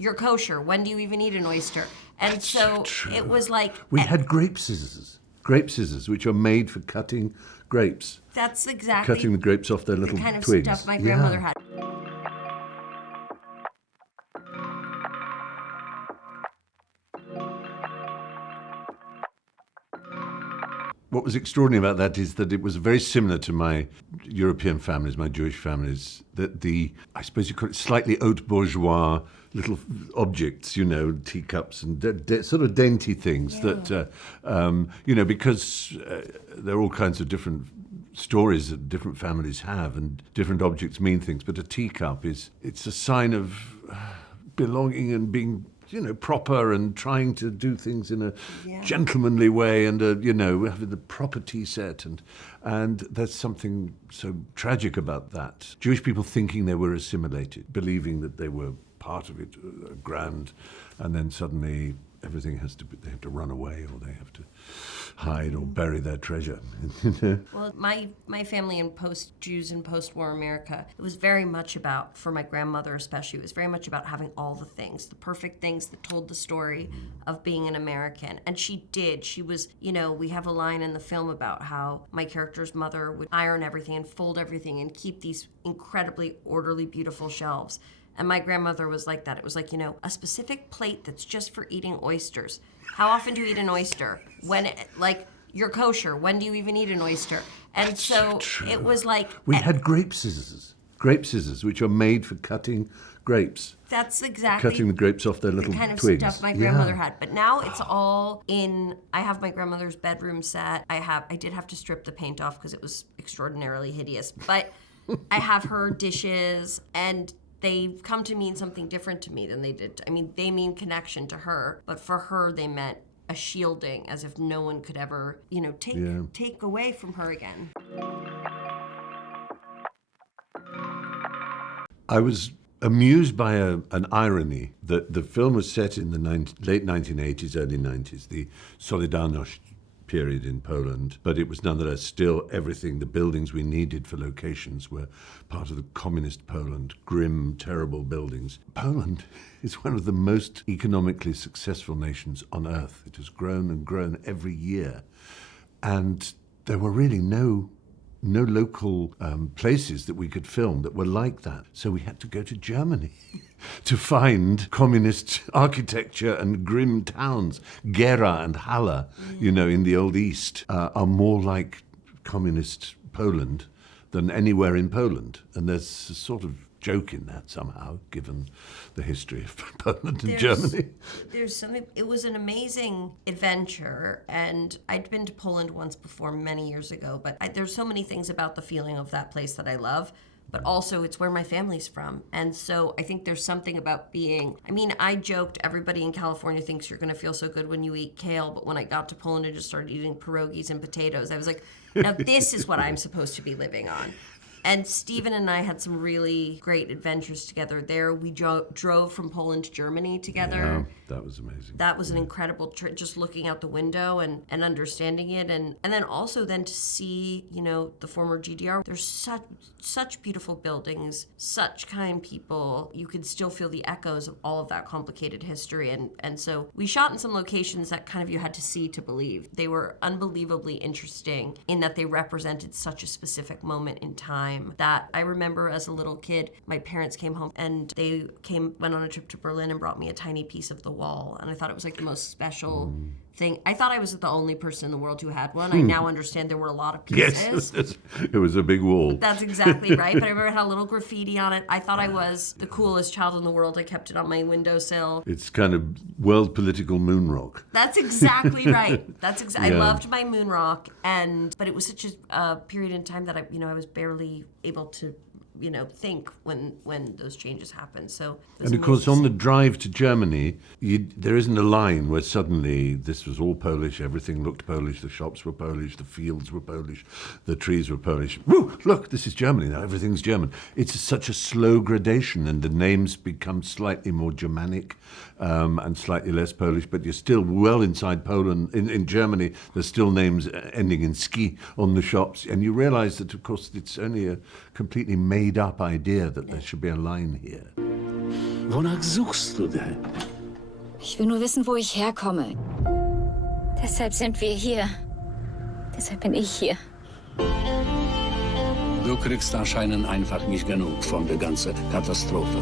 you're kosher. When do you even eat an oyster? And so it was like... We had grape scissors, which are made for cutting grapes. That's exactly... Cutting the grapes off their little the kind of twigs. stuff my grandmother had. What was extraordinary about that is that it was very similar to my European families, my Jewish families, that I suppose you call it slightly haute bourgeois little objects, teacups and sort of dainty things that, because there are all kinds of different stories that different families have and different objects mean things, but a teacup it's a sign of belonging and being proper and trying to do things in a gentlemanly way and, having the proper tea set. And there's something so tragic about that. Jewish people thinking they were assimilated, believing that they were part of it, grand, and then suddenly everything they have to run away or they have to hide or bury their treasure. Well, my family in Jews in post-war America, it was very much about, for my grandmother especially, it was very much about having all the things, the perfect things that told the story of being an American. And she did. She was, we have a line in the film about how my character's mother would iron everything and fold everything and keep these incredibly orderly, beautiful shelves. And my grandmother was like that. It was like, a specific plate that's just for eating oysters. How often do you eat an oyster? You're kosher. When do you even eat an oyster? And so it was like... We had grape scissors, which are made for cutting grapes. That's exactly... Cutting the grapes off their little the kind of twigs. Stuff my grandmother had. But now it's all in... I have my grandmother's bedroom set. I did have to strip the paint off because it was extraordinarily hideous. But I have her dishes and... They've come to mean something different to me than they did. They mean connection to her, but for her, they meant a shielding, as if no one could ever, take away from her again. I was amused by an irony that the film was set in the late 1980s, early 90s, the Solidarność period in Poland, but it was nonetheless still everything. The buildings we needed for locations were part of the communist Poland, grim, terrible buildings. Poland is one of the most economically successful nations on earth. It has grown and grown every year. And there were really no local places that we could film that were like that. So we had to go to Germany to find communist architecture and grim towns. Gera and Halle, in the Old East, are more like communist Poland than anywhere in Poland. And there's a sort of joke in that somehow, given the history of Poland and Germany. There's something, it was an amazing adventure, and I'd been to Poland once before many years ago, but there's so many things about the feeling of that place that I love, but also it's where my family's from. And so I think there's something about I joked, everybody in California thinks you're going to feel so good when you eat kale, but when I got to Poland and just started eating pierogies and potatoes, I was like, now this is what I'm supposed to be living on. And Stephen and I had some really great adventures together there. We drove from Poland to Germany together. Yeah, that was amazing. That was an incredible trip, just looking out the window and understanding it. And then also then to see, the former GDR. There's such beautiful buildings, such kind people. You can still feel the echoes of all of that complicated history. And so we shot in some locations that kind of you had to see to believe. They were unbelievably interesting in that they represented such a specific moment in time that I remember as a little kid, my parents came home and they went on a trip to Berlin and brought me a tiny piece of the wall. And I thought it was like the most special thing. I thought I was the only person in the world who had one. I now understand there were a lot of pieces. Yes, it was a big wall. That's exactly right. But I remember it had a little graffiti on it. I thought I was the coolest child in the world. I kept it on my windowsill. It's kind of world political moon rock. That's exactly right. I loved my moon rock, but it was such a period in time that I was barely able to think when those changes happen. So, and of course, on the drive to Germany, there isn't a line where suddenly this was all Polish, everything looked Polish, the shops were Polish, the fields were Polish, the trees were Polish. Woo! Look, this is Germany now, everything's German. It's such a slow gradation, and the names become slightly more Germanic and slightly less Polish, but you're still well inside Poland. In Germany, there's still names ending in ski on the shops, and you realize that, of course, it's only a completely made made-up idea that there should be a line here. Wonach suchst du denn? Ich will nur wissen, wo ich herkomme. Deshalb sind wir hier. Deshalb bin ich hier. Du kriegst anscheinend einfach nicht genug von der ganzen Katastrophe.